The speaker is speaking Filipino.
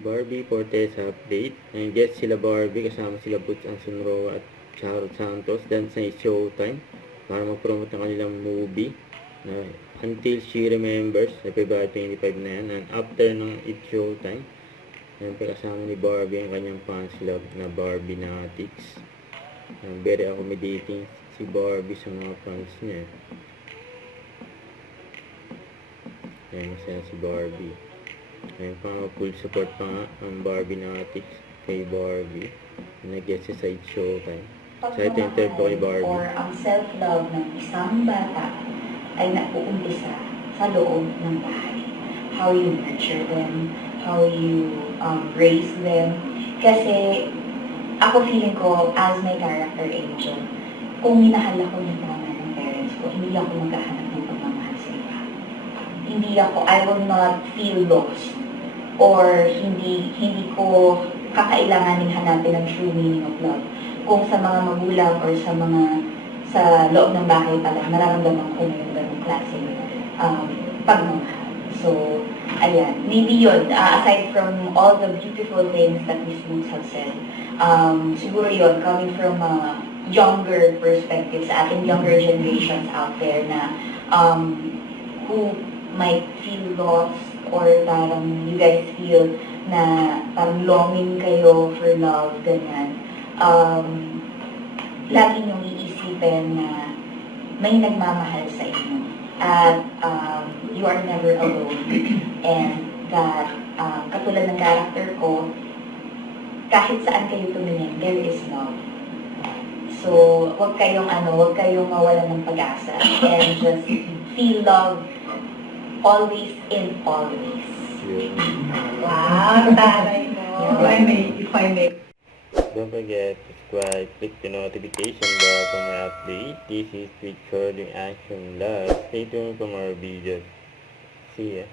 Barbie Fortesa update. And guest sila Barbie, kasama sila Butch Ansunroa at Charot Santos. Then sa Showtime para mag-promote ng kanilang movie na Until She Remembers sa February 25 na yan. And after ng It's Showtime, yan kasama ni Barbie ang kanyang fans love na Barbie Natics. Very accommodating si Barbie sa mga fans niya. Ayan, masaya si Barbie. Ayan pa nga, full support pa nga ang Barbie Natics kay Barbie. Nag-get sa side Showtime. So ito yung interview ko kay Barbie. Or ang self-love ng isang bata ay nauumpisa sa loob ng bahay. How you nurture them, how you raise them. Kasi ako feeling ko, as my character Angel, kung minahal ako ng tama ng parents ko, hindi ako maghahanap ng pagmamahal sa iba. Hindi ako, I will not feel lost. Or hindi ko kakailanganin hanapin ang true meaning of love. Kung sa mga magulang or sa loob ng bahay pa lang, nararamdaman ko na yung ganong klaseng pagmamahal. So, ayan, maybe yun, aside from all the beautiful things that Miss Boots have said, siguro yun, coming from a younger perspective sa ating younger generations out there na who might feel lost or parang you guys feel na parang longing kayo for love, ganyan. Lagi niyong iisipin na may nagmamahal sa inyo at you are never alone and that katulad ng character ko, kahit saan kayo tumingin, there is love. So, wag kayong mawalan ng pag-asa and just feel love always in always. Yeah. Wow, taray mo. If I may. Don't forget to subscribe, click the notification bell for my update. This is Recording Action Live. Stay tuned for more videos. See ya.